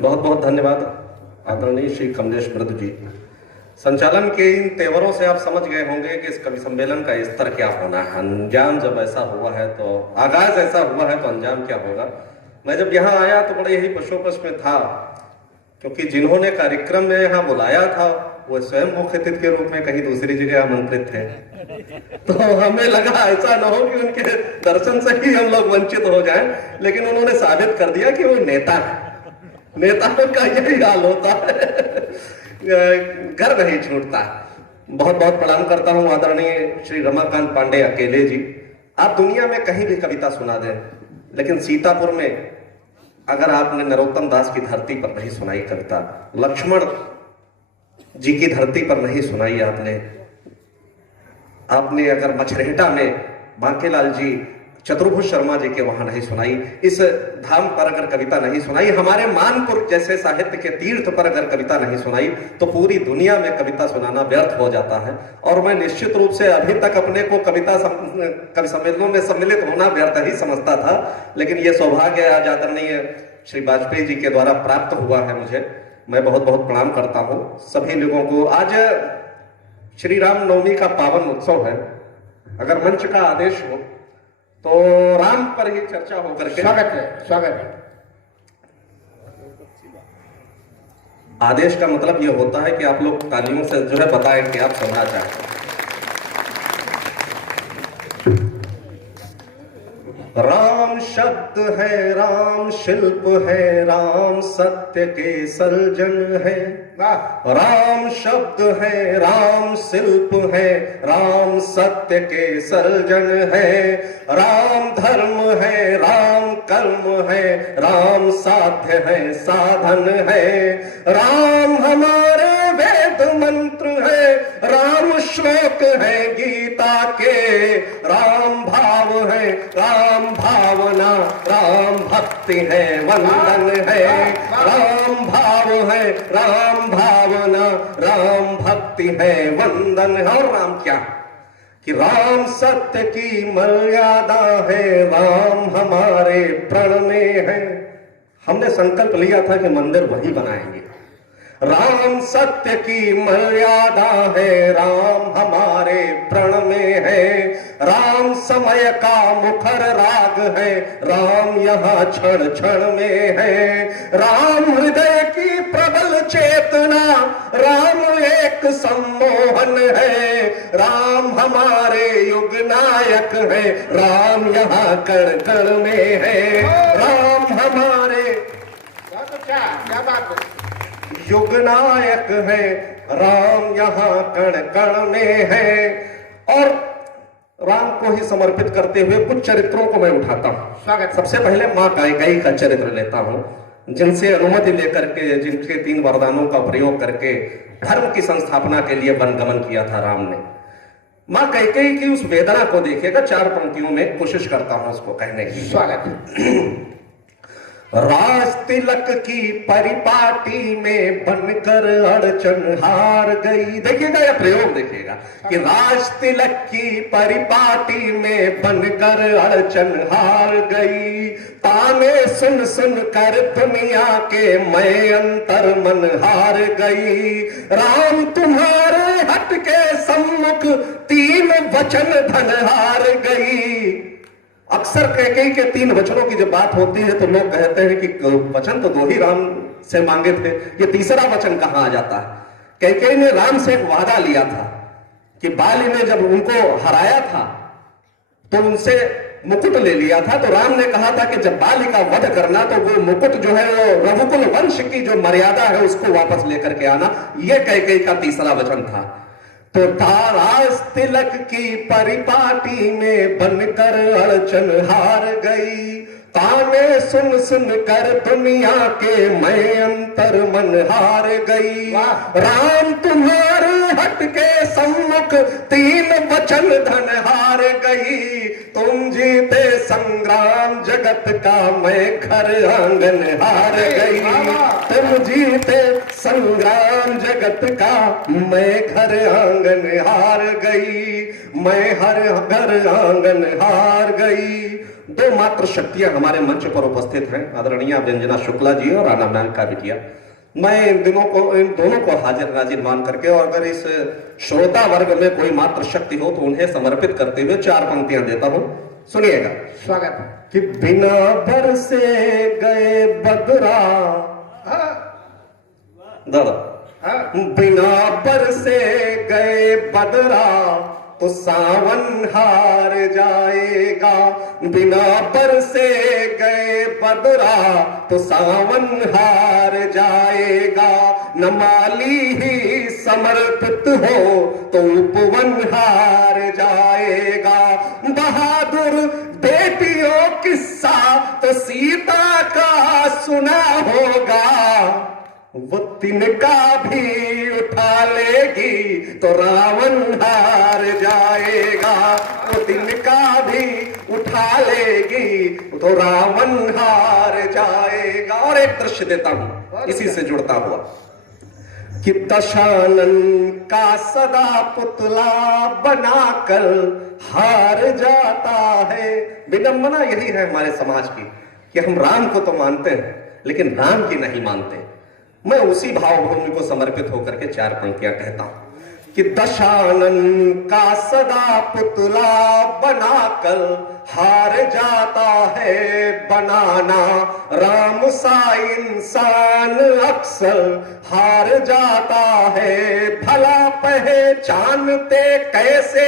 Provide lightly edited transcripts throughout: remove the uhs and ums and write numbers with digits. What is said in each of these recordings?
बहुत बहुत धन्यवाद आदरणीय श्री कमलेश मृदु जी। संचालन के इन तेवरों से आप समझ गए होंगे कि इस कवि सम्मेलन का स्तर क्या होना है। अंजाम जब ऐसा हुआ है तो आगाज ऐसा हुआ है तो अंजाम क्या होगा। मैं जब यहाँ आया तो बड़े यही पशोपश में था, क्योंकि जिन्होंने कार्यक्रम में यहाँ बुलाया था वो स्वयं मुख्य अतिथि के रूप में कहीं दूसरी जगह आमंत्रित थे। तो हमें लगा ऐसा न हो कि उनके दर्शन से ही हम लोग वंचित हो जाएं, लेकिन उन्होंने साबित कर दिया कि वो नेता है। नेताओं का यही हाल होता है, घर नहीं छूटता। बहुत बहुत प्रणाम करता हूं आदरणीय श्री रमाकांत पांडे अकेले जी। आप दुनिया में कहीं भी कविता सुना दें, लेकिन सीतापुर में अगर आपने नरोत्तम दास की धरती पर नहीं सुनाई कविता, लक्ष्मण जी की धरती पर नहीं सुनाई आपने अगर मछरेटा में बांकेलाल जी, चतुर्भुज शर्मा जी के वहां नहीं सुनाई, इस धाम पर अगर कविता नहीं सुनाई, हमारे मानपुर जैसे साहित्य के तीर्थ पर अगर कविता नहीं सुनाई, तो पूरी दुनिया में कविता सुनाना व्यर्थ हो जाता है। और मैं निश्चित रूप से अभी तक अपने को कवि सम्मेलनों में सम्मिलित होना व्यर्थ ही समझता था, लेकिन यह सौभाग्य आज आदरणीय श्री वाजपेयी जी के द्वारा प्राप्त हुआ है मुझे। मैं बहुत बहुत प्रणाम करता हूं सभी लोगों को। आज श्री राम नवमी का पावन उत्सव है। अगर मंच का आदेश हो तो राम पर ही चर्चा होकर के स्वागत है, स्वागत है। आदेश का मतलब यह होता है कि आप लोग तालियों से जो है बताएं कि आप सुनना चाहते हैं। राम शब्द है, राम शिल्प है, राम सत्य के सर्जन है। राम शब्द है, राम शिल्प है, राम सत्य के सर्जन है। राम धर्म है, राम कर्म है, राम साध्य है, साधन है। राम हमारे वेद मंत्र है, राम श्लोक है गीता के। राम भाव है, राम भावना, राम भक्ति है, वंदन है। राम भाव है, राम भावना, राम भक्ति है, वंदन है। और राम क्या कि राम सत्य की मर्यादा है, राम हमारे प्रण में है। हमने संकल्प लिया था कि मंदिर वही बनाएंगे। राम सत्य की मर्यादा है, राम हमारे प्रण में है। राम समय का मुखर राग है, राम यहाँ क्षण क्षण में है। राम हृदय की प्रबल चेतना, राम एक सम्मोहन है। राम हमारे युग नायक है, राम यहाँ कण कण में है। राम हमारे क्या बात है, युग नायक है, राम यहाँ कण कण में है। और राम को ही समर्पित करते हुए कुछ चरित्रों को मैं उठाता हूँ। स्वागत। सबसे पहले माँ कैकेयी का चरित्र लेता हूँ, जिनसे अनुमति लेकर के, जिनके 3 वरदानों का प्रयोग करके धर्म की संस्थापना के लिए वनगमन किया था राम ने। माँ कैकेयी की उस वेदना को देखिएगा, 4 पंक्तियों में कोशिश करता हूँ उसको कहने की। स्वागत। राज तिलक की परिपाटी में बनकर अड़चन हार गई। देखिएगा यह प्रयोग, देखिएगा कि राज तिलक की परिपाटी में बनकर अड़चन हार गई। ताने सुन सुन कर दुनिया के मैं अंतर मन हार गई। राम तुम्हारे हट के सम्मुख 3 वचन धन हार गई। अक्सर कैकेयी के 3 वचनों की जब बात होती है तो लोग कहते हैं कि वचन तो 2 ही राम से मांगे थे, ये तीसरा वचन कहां आ जाता है। कैकेयी ने राम से एक वादा लिया था कि बाली ने जब उनको हराया था तो उनसे मुकुट ले लिया था। तो राम ने कहा था कि जब बाली का वध करना तो वो मुकुट जो है वो रघुकुल वंश की जो मर्यादा है उसको वापस लेकर के आना। ये कैकेयी का तीसरा वचन था। तो राज तिलक की परिपाटी में बनकर अड़चन हार गई। ताने सुन सुन कर दुनिया के मैं अंतर मन हार गई। राम तुम्हारे हट के सम्मुख 3 वचन धन हार गई। तुम जीते संग्राम जगत का, मैं घर आंगन हार गई। तुम जीते संग्राम जगत का, मैं घर आंगन हार गई। मैं हर घर आंगन हार गई। दो मात्र शक्तियां हमारे मंच पर उपस्थित हैं, आदरणीय व्यंजना शुक्ला जी और आनंद का बिटिया। मैं इन दोनों को हाजिर नाजिर मान करके, और अगर इस श्रोता वर्ग में कोई मात्र शक्ति हो तो उन्हें समर्पित करते हुए 4 पंक्तियां देता हूं, सुनिएगा। स्वागत है। कि बिना बरसे गए बदरा, दादा, बिना बरसे गए बदरा तो सावन हार जाएगा, बिना बरसे गए बदरा तो सावन हार जाएगा, न माली ही समर्पित हो तो उपवन हार जाएगा, बहादुर बेटियों किस्सा तो सीता का सुना होगा, वो तिनका भी उठा लेगी तो रावण हार जाएगा, वो तिनका भी उठा लेगी तो रावण हार जाएगा। और एक दृश्य देता हूं इसी से जुड़ता हुआ कि दशानन का सदा पुतला बनाकर हार जाता है। विडंबना यही है हमारे समाज की कि हम राम को तो मानते हैं लेकिन राम की नहीं मानते। मैं उसी भावभूमि को समर्पित होकर के 4 पंक्तियां कहता हूं कि दशानन का सदा पुतला बनाकर हार जाता है बनाना, राम सा इंसान अक्सर हार जाता है, भला पहचानते कैसे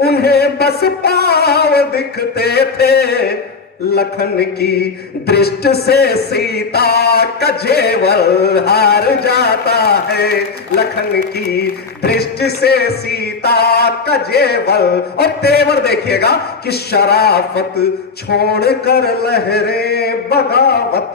उन्हें बस पांव दिखते थे, लखन की दृष्टि से सीता का जेवर हार जाता है, लखन की दृष्टि से सीता का जेवर। और तेवर देखिएगा कि शराफत छोड़कर लहरें बगावत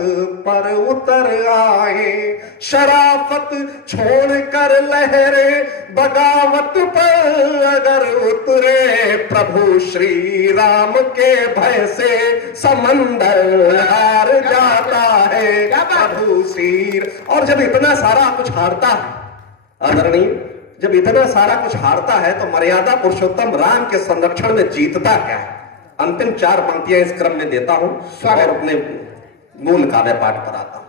पर उतर आए, शराफत छोड़कर लहरें बगावत पर अगर उतरे, प्रभु श्री राम के भय से समंदर हार जाता है, प्रभु सिर। और जब इतना सारा कुछ हारता है आदरणीय, जब इतना सारा कुछ हारता है तो मर्यादा पुरुषोत्तम राम के संरक्षण में जीतता क्या है। अंतिम 4 पंक्तियां इस क्रम में देता हूं और अपने मूल काव्य पाठ पर आता हूं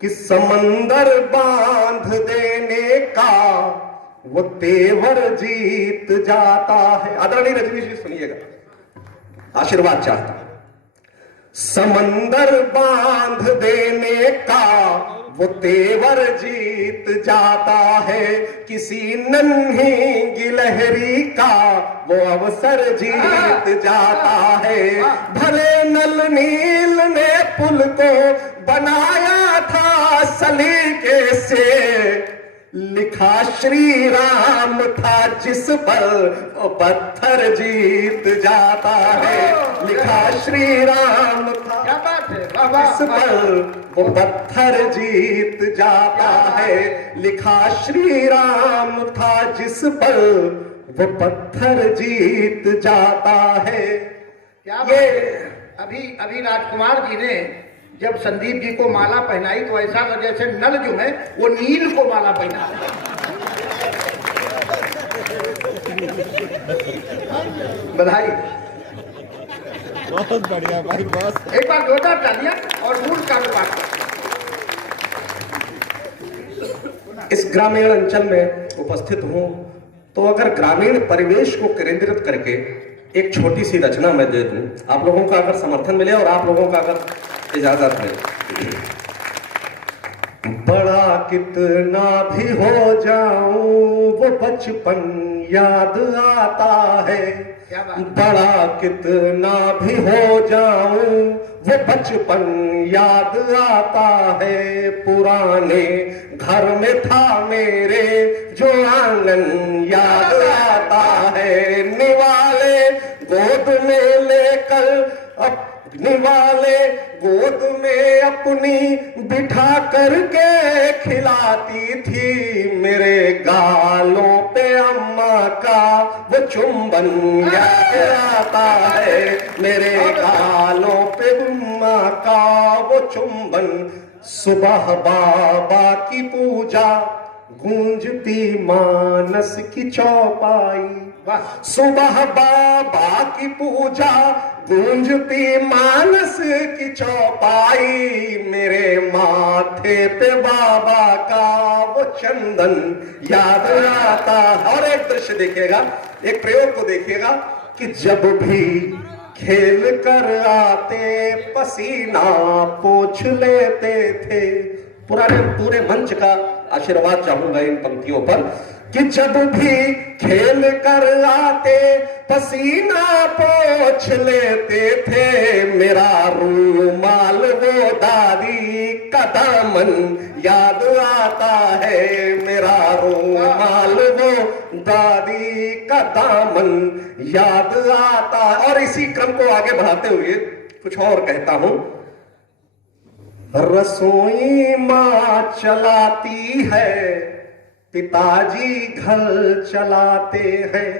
कि समंदर बांध देने का वो तेवर जीत जाता है। आदरणीय रजनीश जी सुनिएगा, आशीर्वाद चाहता हूं। समंदर बांध देने का वो तेवर जीत जाता है, किसी नन्ही गिलहरी का वो अवसर जीत जाता है, भले नल नील ने पुल को बनाया था सलीके से, लिखा श्री राम था जिस पर वो पत्थर जीत जाता है, लिखा श्री राम था जिस पर वो पत्थर जीत जाता है, लिखा श्री राम था जिस पर वो पत्थर जीत जाता है। क्या ये अभी राजकुमार जी ने जब संदीप जी को माला पहनाई तो ऐसा था जैसे नल जो है वो नील को माला पहना। बधाई, बहुत बढ़िया भाई, बहुत। एक बार जोरदार तालियां और मूल का पाठ। इस ग्रामीण अंचल में उपस्थित हूं तो अगर ग्रामीण परिवेश को केंद्रित करके एक छोटी सी रचना मैं दे दूं, आप लोगों का अगर समर्थन मिले और आप लोगों का अगर इजाजत मिले। बड़ा कितना भी हो जाऊं वो बचपन याद आता है, बड़ा कितना भी हो जाऊं वो बचपन याद आता है, पुराने घर में था मेरे जो आंगन याद आता है, निवाले गोद में लेकर निवाले गोद में अपनी बिठा करके खिलाती थी, मेरे गालों पे अम्मा का वो चुंबन याद आता है, मेरे गालों पे अम्मा का वो चुंबन, सुबह बाबा की पूजा गूंजती मानस की चौपाई। सुबह बाबा की पूजा, गूंजती मानस की चौपाई। मेरे माथे पे बाबा का वो चंदन याद आता। और एक दृश्य देखिएगा, एक प्रयोग को देखिएगा कि जब भी खेल कर आते पसीना पोंछ लेते थे। पूरे मंच का आशीर्वाद चाहूंगा इन पंक्तियों पर कि जब भी खेल कर आते पसीना पोंछ लेते थे। मेरा रूमाल वो दादी का दामन याद आता है। मेरा रूमाल वो दादी का दामन याद आता। और इसी क्रम को आगे बढ़ाते हुए कुछ और कहता हूं। रसोई माँ चलाती है, पिताजी घर चलाते हैं।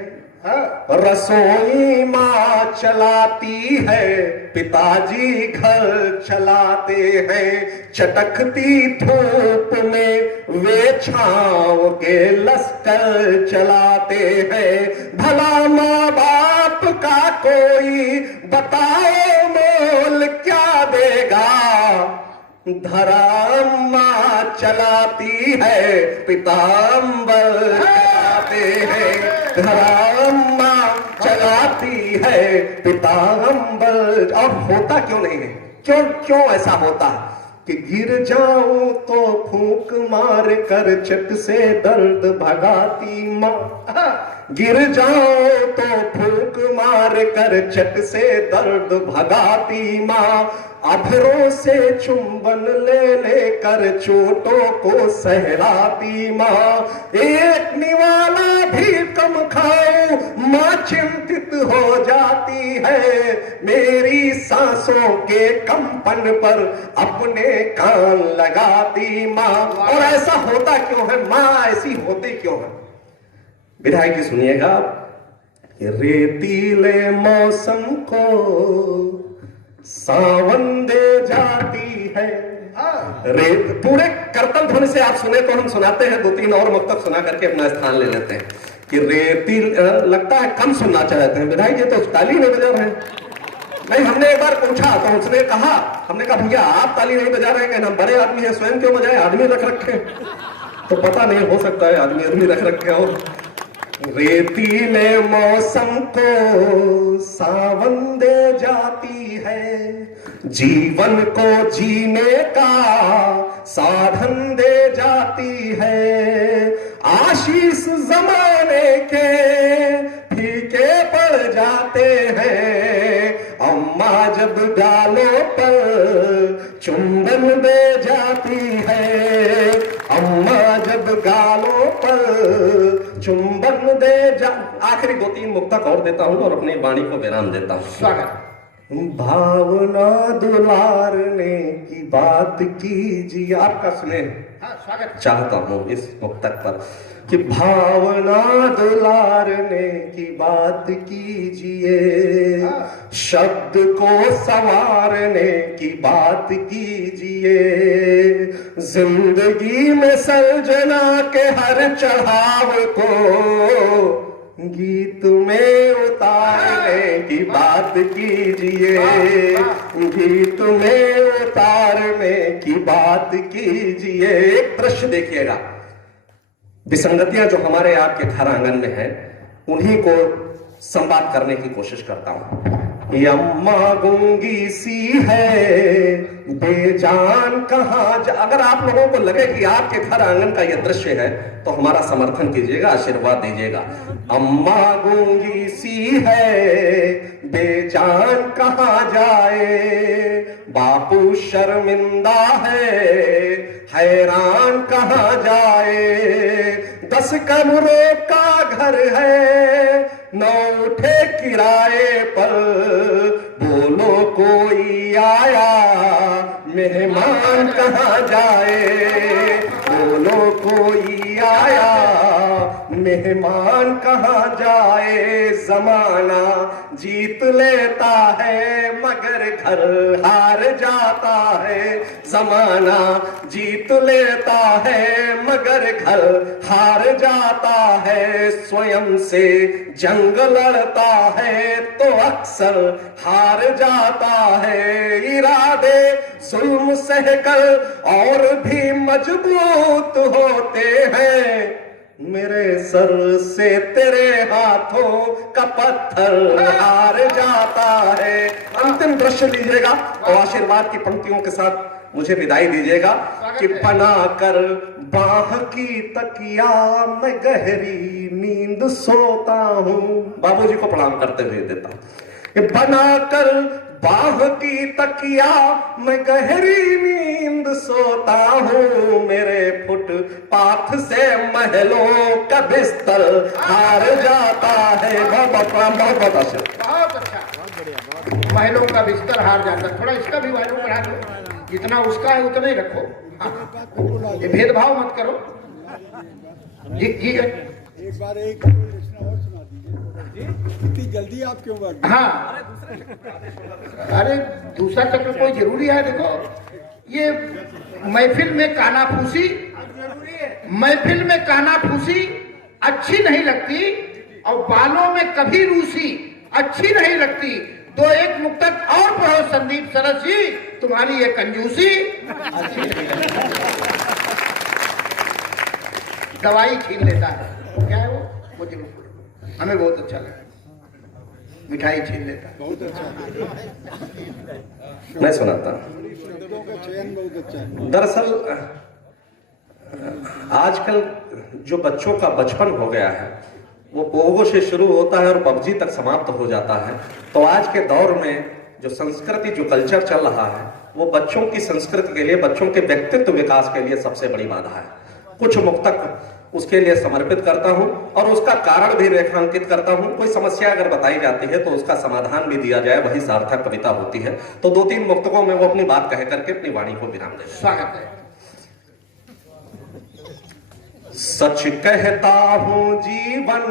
रसोई माँ चलाती है, पिताजी घर चलाते हैं। चटकती धूप में वे छांव के लश्कर चलाते हैं। भला माँ बाप का कोई बताओ मोल क्या देगा। धरा माँ चलाती है, पिताम्बर चलाते हैं। धरा माँ चलाती है, पिताम्बर। और होता क्यों नहीं है? क्यों ऐसा होता है कि गिर जाऊं तो फूंक मार कर चट से दर्द भगाती माँ। गिर जाओ तो फूंक मार कर चट से दर्द भगाती माँ। अधरों से चुंबन ले लेकर चोटों को सहलाती माँ। एक निवाला भी कम खाओ माँ चिंतित हो जाती है। मेरी सांसों के कंपन पर अपने कान लगाती माँ। और ऐसा होता क्यों है? माँ ऐसी होती क्यों है? विधायक जी सुनिएगा। रेतीले मौसम को सावन दे जाती है। रेत पूरे करतल ध्वनि से आप सुने तो हम सुनाते हैं, 2-3 और मुक्तक सुना करके अपना स्थान ले लेते हैं कि रेती। लगता है कम सुनना चाहते हैं विधायक जी, तो ताली नहीं बजा रहे हैं। नहीं, हमने एक बार पूछा तो उसने कहा, हमने कहा भैया आप ताली नहीं बजा रहे हैं, हम बड़े आदमी हैं, स्वयं क्यों बजाए? आदमी रख रखे तो पता नहीं, हो सकता है आदमी रख रखे हो। रेतीले मौसम को सावन दे जाती है, जीवन को जीने का साधन दे जाती है। आशीष जमाने के फीके पड़ जाते हैं, अम्मा जब गालों पर चुंबन दे जाती है। अम्मा जब गालों पर चुंबन दे जा। आखिरी 2-3 मुक्तक और देता हूं और अपनी वाणी को विराम देता हूं। स्वागत। भावना दुलारने की बात कीजिए। आपका स्नेह स्वागत चाहता हूं इस मुक्तक पर कि भावना दुलारने की बात कीजिए। शब्द को संवारने की बात कीजिए। जिंदगी में सर्जना के हर चढ़ाव को गीत में उतारने की बात कीजिए। गीत में उतारने की बात कीजिए। एक दृश्य देखिएगा, विसंगतियां जो हमारे आपके घर आंगन में है उन्हीं को संवाद करने की कोशिश करता हूं। अम्मा गूंगी सी है बेजान कहां जा। अगर आप लोगों को लगे कि आपके घर आंगन का यह दृश्य है तो हमारा समर्थन कीजिएगा, आशीर्वाद दीजिएगा। अम्मा गूंगी सी है बेजान कहां जाए। बापू शर्मिंदा है हैरान कहां जाए। 10 कमरों का घर है 9 उठे किराए पर। बोलो कोई आया मेहमान कहां जाए। बोलो कोई आया मेहमान कहाँ जाए जमाना, जीत लेता है मगर घर हार जाता है जमाना, जीत लेता है मगर घर हार जाता है, स्वयं से जंग लड़ता है तो अक्सर हार जाता है, इरादे जुल्म सहकर और भी मजबूत होते हैं, मेरे सर से तेरे हाथों का पत्थर हार जाता है। अंतिम दृश्य लीजिएगा और आशीर्वाद की पंक्तियों के साथ मुझे विदाई दीजिएगा कि बना कर बाह की तकिया मैं गहरी नींद सोता हूँ। बाबूजी को प्रणाम करते हुए देता हूँ कि बना कर बाह की तकिया मैं गहरी नींद सोता हूँ, मेरे फुटपाथ से महलों का बिस्तर हार जाता है। बहुत अच्छा, महलों का बिस्तर हार जाता है। थोड़ा इसका भी वैल्यू बढ़ा दो, जितना उसका है उतना ही रखो। हाँ, ये भेदभाव मत करो। जी जी एक बार एक रचना और सुना दीजिए। इतनी जल्दी आप क्यों बढ़ गए? हाँ, अरे दूसरा चक्र कोई जरूरी है। देखो ये महफिल में कानाफूसी, महफिल में कानाफूसी अच्छी नहीं लगती और बालों में कभी रूसी अच्छी नहीं लगती। तो एक मुक्तक और पढ़ो संदीप सरस जी, तुम्हारी ये कंजूसी अच्छी नहीं लगती। दवाई छीन लेता है, क्या है वो जरूर हमें बहुत अच्छा लगा। मिठाई छीन लेता है, बहुत अच्छा। मैं सुनाता शब्दों का चयन बहुत अच्छा है। दरअसल आजकल जो बच्चों का बचपन हो गया है वो पोगो से शुरू होता है और पबजी तक समाप्त हो जाता है। तो आज के दौर में जो संस्कृति, जो कल्चर चल रहा है वो बच्चों की संस्कृति के लिए, बच्चों के व्यक्तित्व विकास के लिए सबसे बड़ी बाधा है। कुछ मुक्तक उसके लिए समर्पित करता हूं और उसका कारण भी रेखांकित करता हूं। कोई समस्या अगर बताई जाती है तो उसका समाधान भी दिया जाए, वही सार्थक कविता होती है। तो 2-3 मुक्तकों में वो अपनी बात कह करके अपनी वाणी को विराम दे। स्वागत है। सच कहता हूं जीवन,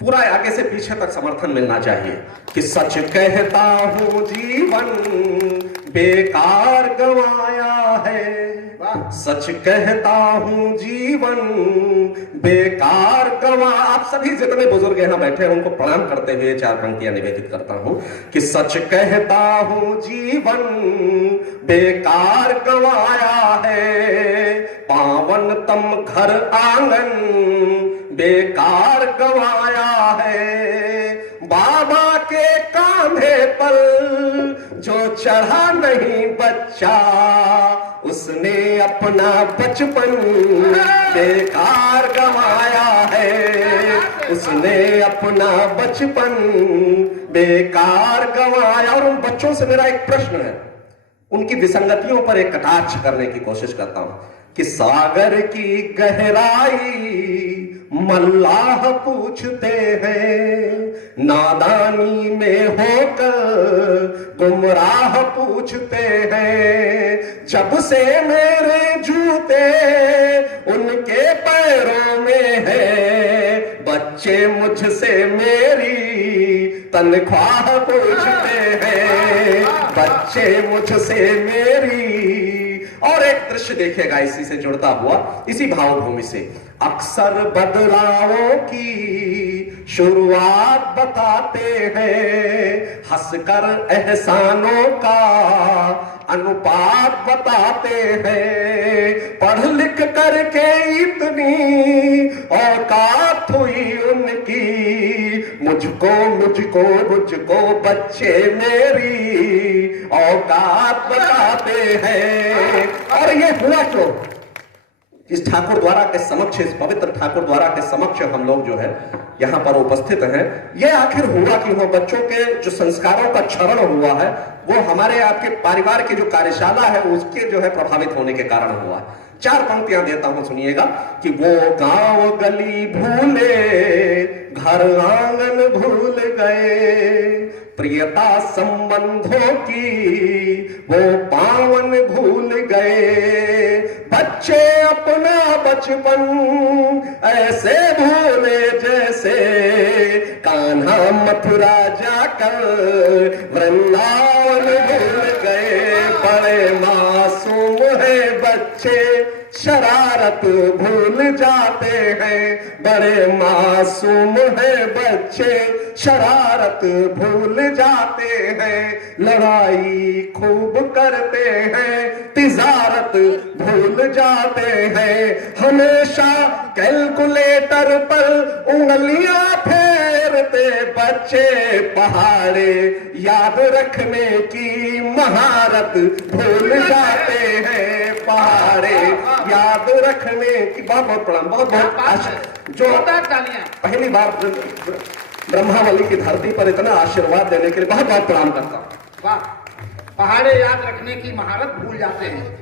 पूरा आगे से पीछे तक समर्थन मिलना चाहिए कि सच कहता हूं जीवन बेकार गवाया है, सच कहता हूं जीवन बेकार गवा। आप सभी जितने बुजुर्ग यहां बैठे हैं उनको प्रणाम करते हुए 4 पंक्तियां निवेदित करता हूं कि सच कहता हूं जीवन बेकार गवाया है, पावन तम घर आंगन बेकार गवाया है, बाबा के कांधे पर जो चढ़ा नहीं बच्चा उसने अपना बचपन बेकार गवाया है, उसने अपना बचपन बेकार गवाया। और उन बच्चों से मेरा एक प्रश्न है, उनकी विसंगतियों पर एक कटाक्ष करने की कोशिश करता हूं कि सागर की गहराई मल्लाह पूछते हैं, नादानी में होकर गुमराह पूछते हैं, जब से मेरे जूते उनके पैरों में है, बच्चे मुझसे मेरी तनख्वाह पूछते हैं, बच्चे मुझसे मेरी। और एक दृश्य देखिएगा इसी से जुड़ता हुआ, इसी भावभूमि से। अक्सर बदलावों की शुरुआत बताते हैं, हंसकर एहसानों का अनुपात बताते हैं, पढ़ लिख करके इतनी औकात हुई उनकी, मुझको मुझको मुझको बच्चे मेरी औकात बताते हैं। और ये हुआ क्यों? इस ठाकुर द्वारा के समक्ष, इस पवित्र ठाकुर द्वारा के समक्ष हम लोग जो है यहाँ पर उपस्थित हैं, ये आखिर हुआ क्यों? बच्चों के जो संस्कारों का क्षरण हुआ है वो हमारे आपके परिवार की जो कार्यशाला है उसके जो है प्रभावित होने के कारण हुआ है। 4 पंक्तियां देता हूं, सुनिएगा कि वो गांव गली भूले, घर आंगन भूल गए, प्रियता संबंधों की वो पावन भूल गए, बच्चे अपना बचपन ऐसे भूले जैसे कान्हा मथुरा जाकर वृंदावन भूल गए। बड़े मासूम है बच्चे शरारत भूल जाते हैं। बड़े मासूम है बच्चे शरारत भूल जाते हैं। लड़ाई खूब करते हैं, तिजारत भूल जाते हैं। हमेशा कैलकुलेटर पर उंगलियां फेरते बच्चे। पहाड़े याद रखने की महारत भूल जाते हैं। पहाड़े याद रखने की बहुत बहुत प्रणाम, बहुत बहुत जो तालियां। पहली बार ब्रह्मावली की धरती पर इतना आशीर्वाद देने के लिए बहुत बहुत प्रणाम करता हूं। वाह, पहाड़े याद रखने की महारत भूल जाते हैं।